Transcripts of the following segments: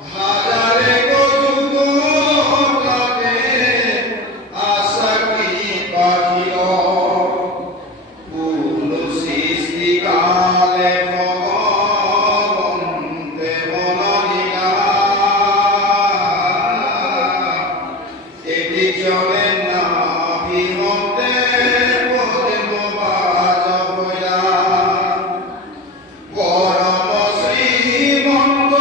হাজারে কচুকাতে আশা কি পাখিল ফুল সৃষ্টিকালে ভগবন্তে বনলীলা এটি চলে না বিমতে পদেব বাজ হইলা পরম শ্রীমন্ত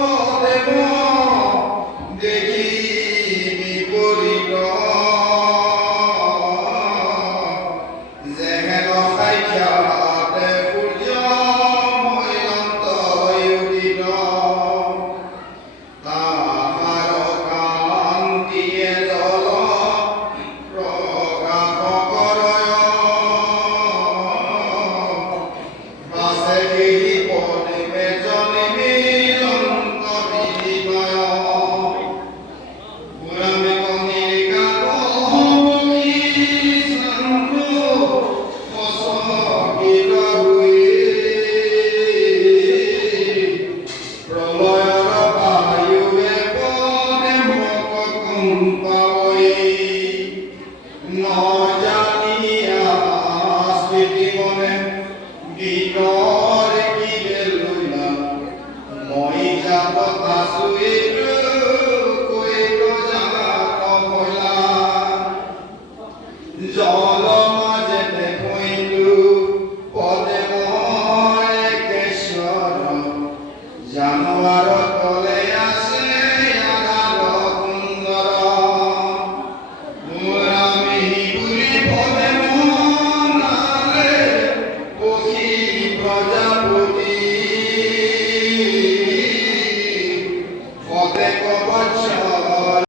পদেব দেখিবি করিল যেহেন সাক্ষাতে সূর্য মৈলন্ত উদিত তাহার কান্তিয়ে জল প্রকাশ করয় ভাসে এই পদেবে জনিমি অন্ত বিনিময় পুরাণে কনিকা বহি শান্ত অসকিল হুয়ে প্রলয়র বায়ুয়ে পদে মুখ কম্পাবই ন জানিয়া স্মৃতি মনে বিনরে কিরে লইলা মই যাব তাসুয়ে কইল জাত হইলা জল মাঝে কইলু পদে ময় কেশর জানোয়ার তলে